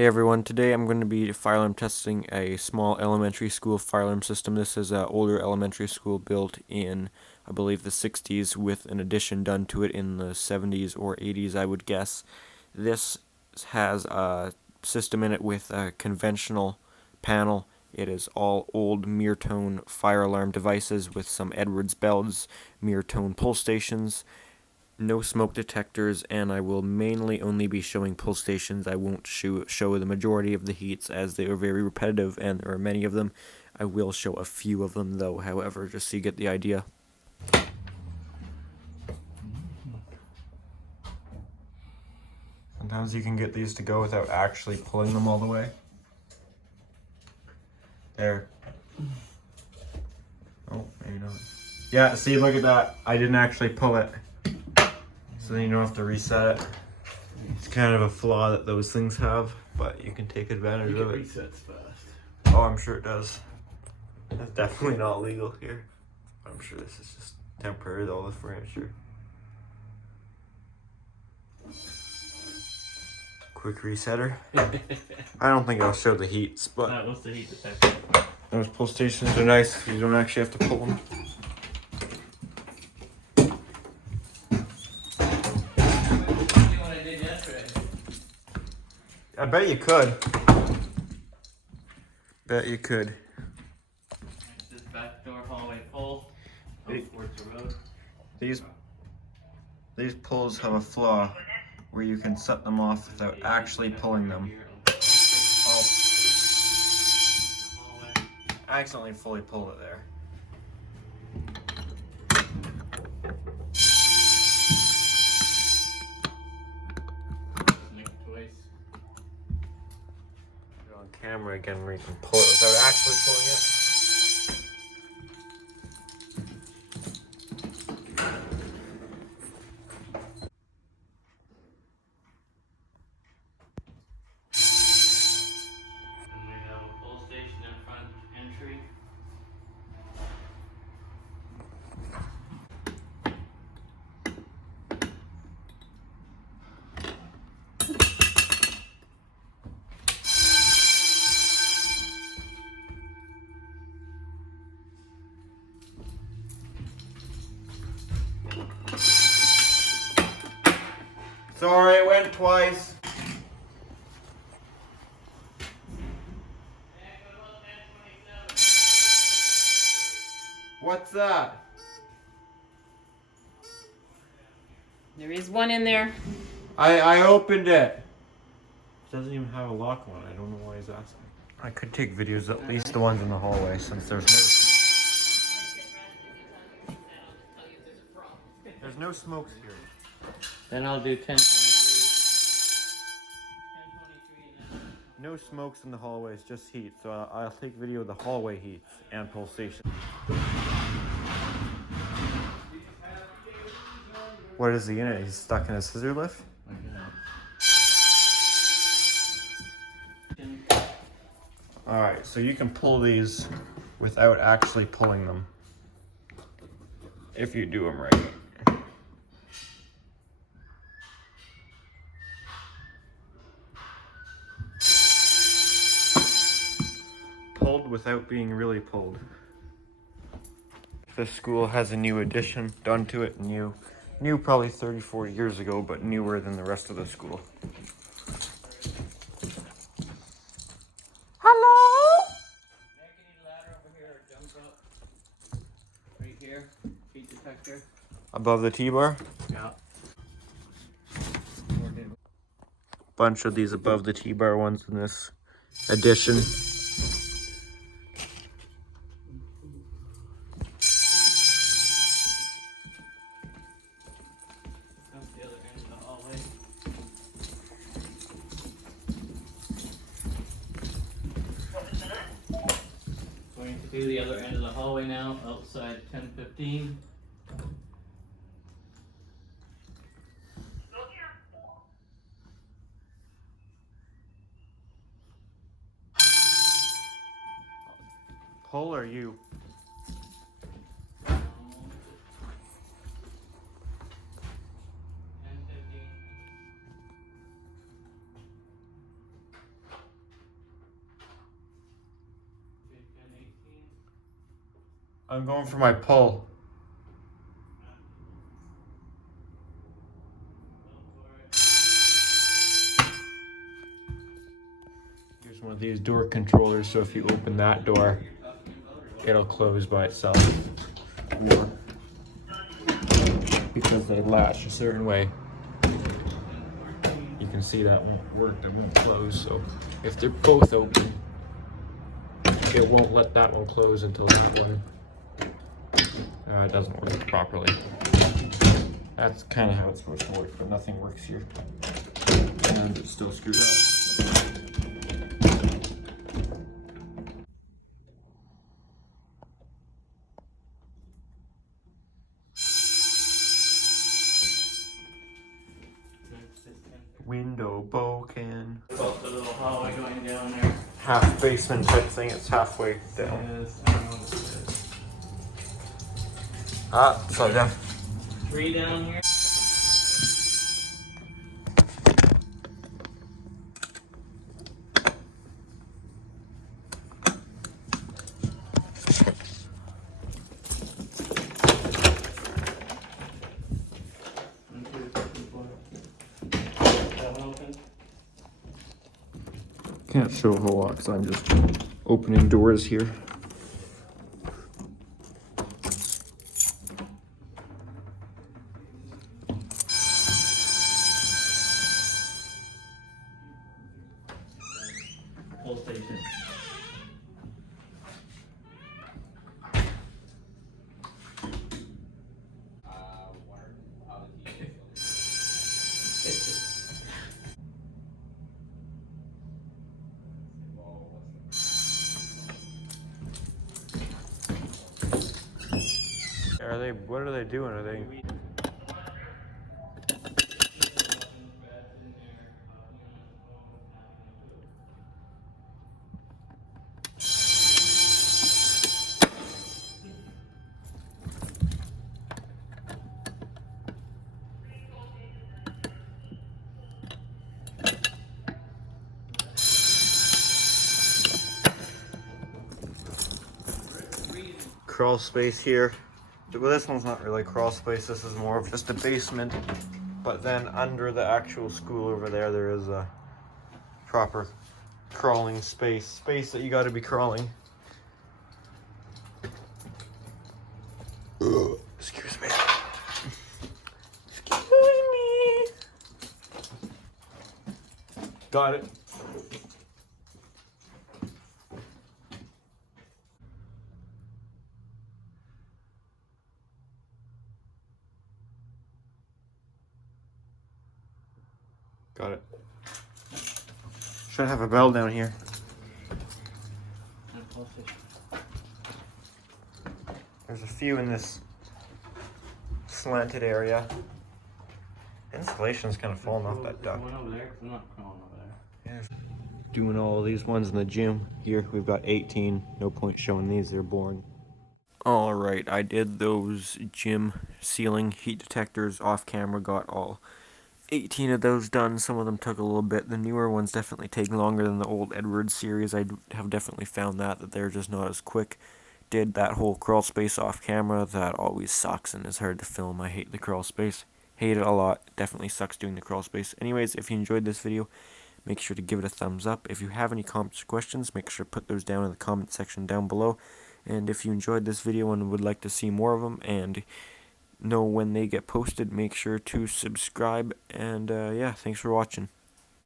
Hey everyone, today I'm going to be fire alarm testing a small elementary school fire alarm system. This is an older elementary school built in, I believe, the 60s with an addition done to it in the 70s or 80s, I would guess. This has a system in it with a conventional panel. It is all old Mirtone fire alarm devices with some Edwards bells, Mirtone pull stations, no smoke detectors, and I will mainly only be showing pull stations. I won't show the majority of the heats as they are very repetitive and there are many of them. I will show a few of them though, however, just so you get the idea. Sometimes you can get these to go without actually pulling them all the way. There. Oh, maybe not. Yeah, see, look at that. I didn't actually pull it. So then you don't have to reset it. It's kind of a flaw that those things have, but you can take advantage of it. Resets fast. Oh, I'm sure it does. That's definitely not legal here. I'm sure this is just temporary, all the furniture. Quick resetter. I don't think I'll show the heats, but What's the heat detector? those pull stations are nice. You don't actually have to pull them. What I did yesterday. I bet you could. Bet you could. This back door hallway pull towards the road. These pulls have a flaw where you can set them off without actually pulling them. Oh, I accidentally fully pulled it there. Make a choice. Go on camera again where you can pull it without actually pulling it. And we have a pull station in front entry. Sorry, it went twice. What's that? There is one in there. I opened it. It doesn't even have a lock on it. I don't know why he's asking. I could take videos, at least the ones in the hallway, since there's no smokes here. Then I'll do 1023. 1023 No smokes in the hallways, just heat. So I'll take video of the hallway heats and pulsation. What is he in it? He's stuck in a scissor lift? Alright, so you can pull these without actually pulling them. If you do them right. Pulled without being really pulled. This school has a new addition done to it, new probably 30, 40 years ago, but newer than the rest of the school. Hello? Nick, you need a ladder over here or jump up. Right here. Heat detector. Above the T-bar? Yeah. Bunch of these above the T-bar ones in this addition. That's the other end of the hallway. Going to do the other end of the hallway now, outside 1015. Pull or you? 1015. I'm going for my pull. Here's one of these door controllers, so if you open that door, it'll close by itself. Or because they latch a certain way, you can see that won't work, that won't close. So if they're both open, it won't let that one close until that one doesn't work properly. That's kind of how it's supposed to work, but nothing works here. And it's still screwed up. Window broken. About the little hallway going down there. Half basement type thing, it's halfway down. Yes, I don't know what it is. Ah, slow down. 3 down here. That one open? Can't show a whole lot because I'm just opening doors here. Full station. Are they, what are they doing? Are they? Crawl space here. Well, this one's not really crawl space, this is more of just a basement. But then under the actual school over there, there is a proper crawling space. Space that you gotta be crawling. Excuse me. Excuse me. Got it. Got it. Should have a bell down here. There's a few in this slanted area. Insulation's kind of falling off that duct. One over there, 'cause I'm not crawling over there. Yeah. Doing all these ones in the gym. Here we've got 18. No point showing these, they're boring. Alright, I did those gym ceiling heat detectors off camera, got all 18 of those done. Some of them took a little bit. The newer ones definitely take longer than the old Edwards series. I have definitely found that they're just not as quick. Did that whole crawl space off camera. That always sucks and is hard to film. I hate the crawl space. Hate it a lot. Definitely sucks doing the crawl space. Anyways, if you enjoyed this video, make sure to give it a thumbs up. If you have any comments or questions, make sure to put those down in the comment section down below. And if you enjoyed this video and would like to see more of them and know when they get posted, make sure to subscribe. And yeah, thanks for watching.